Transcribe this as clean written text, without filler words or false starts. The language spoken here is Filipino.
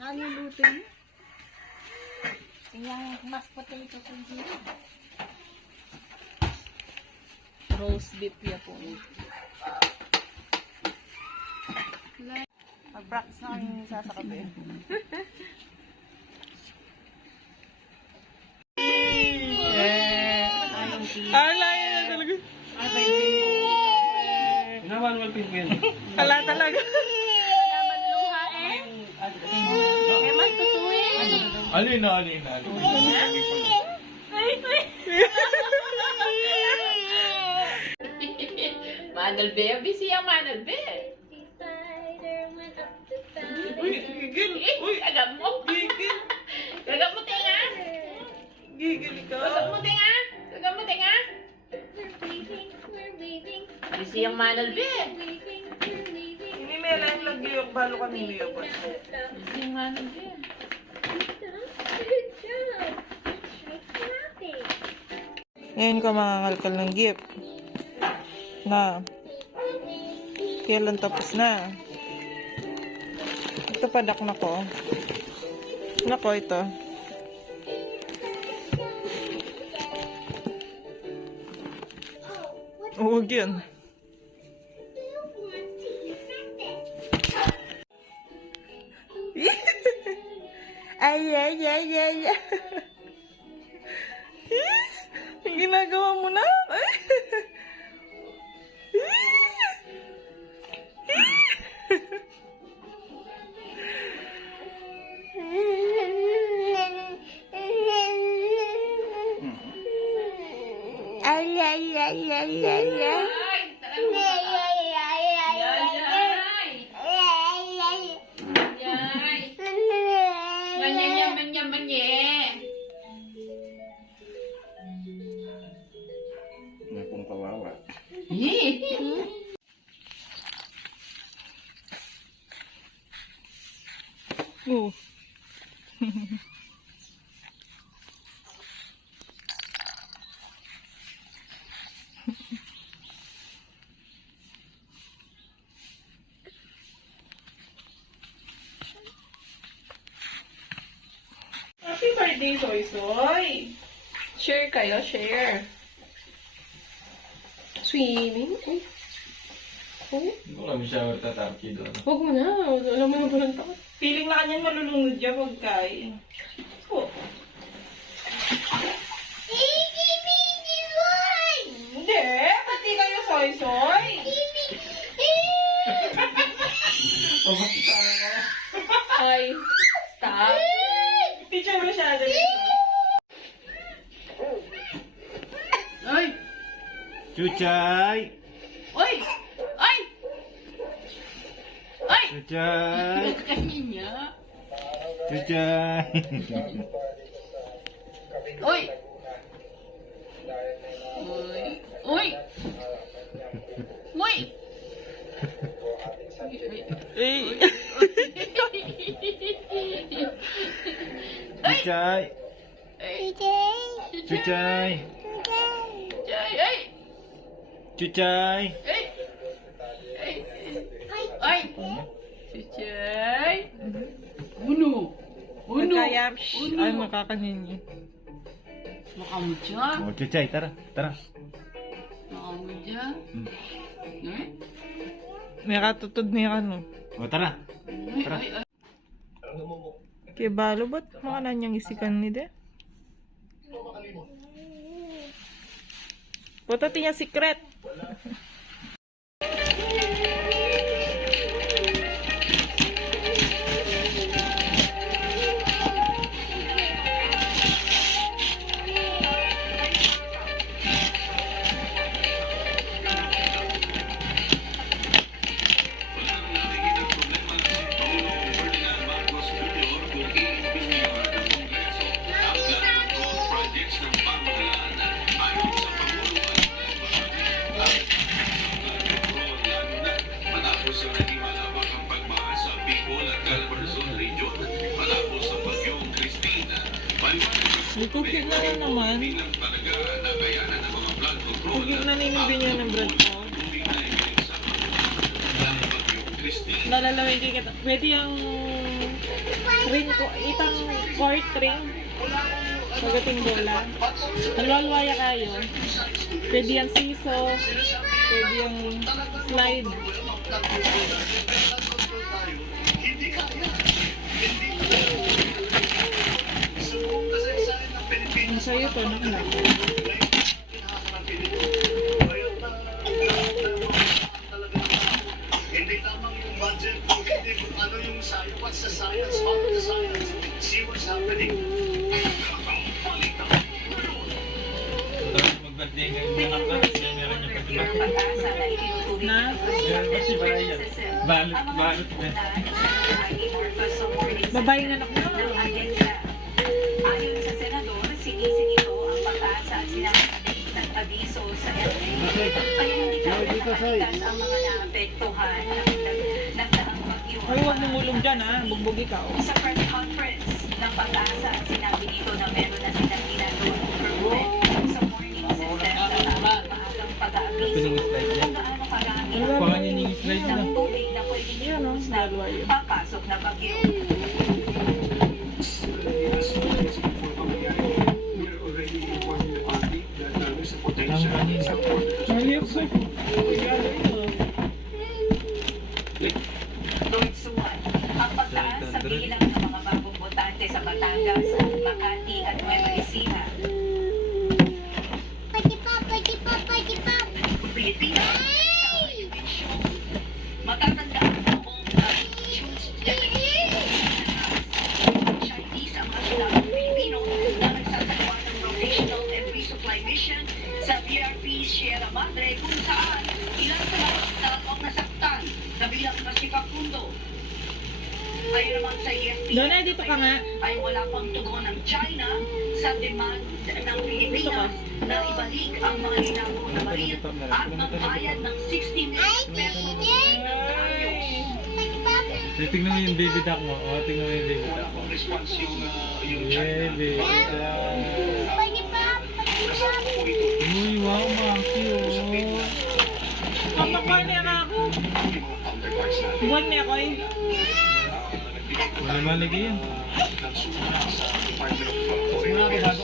Naluluto niyo? Yung mashed potato ko dito. Roast beef ya po. Mag-practice na kayong sasakabi. Alay na talaga. Manual penguin. Ala talaga. Eman tutuin. Alin na. Manal baby, siya Manal baby. Uy, gigil. Uy, Kagam mo. gigil. Kagam mo tinga. Gigil ka. Kagam mo tinga. Kagam mo tinga. Siyang Manal baby. Ini may lang lagi yung balo kanina yun. Siyang Manal baby. Ngayon ka mangangalkal ng gift. Na. Kailan tapos na. Ito padak na ko. Nako ito. Huwag yun. Ay. Ang ginagawa mo na? Napong kawawa. Oh. Happy birthday, Soy Soy! Share kayo, share. Swimming? Ay. Hindi ko kami shower tatarki doon. Huwag mo na. Alam mo na ba ng takot? Feeling na kanyan malulunod dyan pag kain. Oh. Hindi. Pati kayo, Soy Soy. Ay. Stop. Teacher mo siya dito. Ay! Chuchay! Oy! Ay! Ay! Chuchay! Kanya. Chuchay! Oy! Oy! Oy! Oy! Eh. Chuchay! Chuchay! Ay! Ay! Chuchay! Ay! Ay! Chuchay! Uno! Uno! Kaya, ay makakanin. Makamudya! Oh, Chuchay, tara. Makamudya! Ay! May katutod niya ano. O, tara. Ay! Ay! Kaya balo, ba't makanan niyang isikan ni de? Puto tinya secret. Cooking na rin naman. Cooking na rin yung binyan ng bread ko. Nalalawin kita. Pwede yung Ring ko, itang court ring. Pagating bola. Nalwalwaya kayo. Pwede yung siso. Pwede yung slide. Ang sayo to, nakala. Hindi lamang yung budget, hindi kung ano yung science, what's the science, how the science, see what's happening. Tapos mag-birthday ngayon ng anak na, siya meron yung pagdiba. Na? Meron kasi ba yan? Balot ba? Babae nga anak na. Ayon sa senador, sinisingito ang pag-asa at sinasabing nag-abiso sa LA. Kaya hindi ka nakakalitas ang mga naapektuhan ng nagdaang bagyo. Ay, huwag mumulong dyan ha. Bugbog ikaw. Sa press conference ng pag-asa, sinabi nito na meron na silang ginagawa improvement sa warning system na maagang pag-aabiso kung gaano karami ang Pangan yun yung slide na. ng tubig na pwedeng Yan o, iubos na nalwalwaya. papasok na bagyo. Mali ako. Regalo ito. Lord Suwan, ang pagtaas sa bilang ng mga bagong botante sa Batangas, Makati at Nueva Ecija. Pilipinas, matatandaan noong June 11, Chinese ang mga sundalong Pilipino na nagsasagawa ng rotational and resupply mission sa BRP Sierra Madre kung saan ilang dalawang nasaktan na bilang na si Facundo. Ayon naman sa EFP, Donna, dito ka nga. ay wala pang tugon ng China sa demand ng Pilipinas na ibalik ang mga hinago na baril at magbayad ng 60 million pesos ng daños. Tingnan mo yung baby duck mo. O, tingnan mo yung baby duck mo. Response yung Yeah, baby duck. Uy, wow, Maki, oh. Kamakar niya ka ako. Buwan niya ko eh. Wala malagi yan. Department of Foreign Affairs.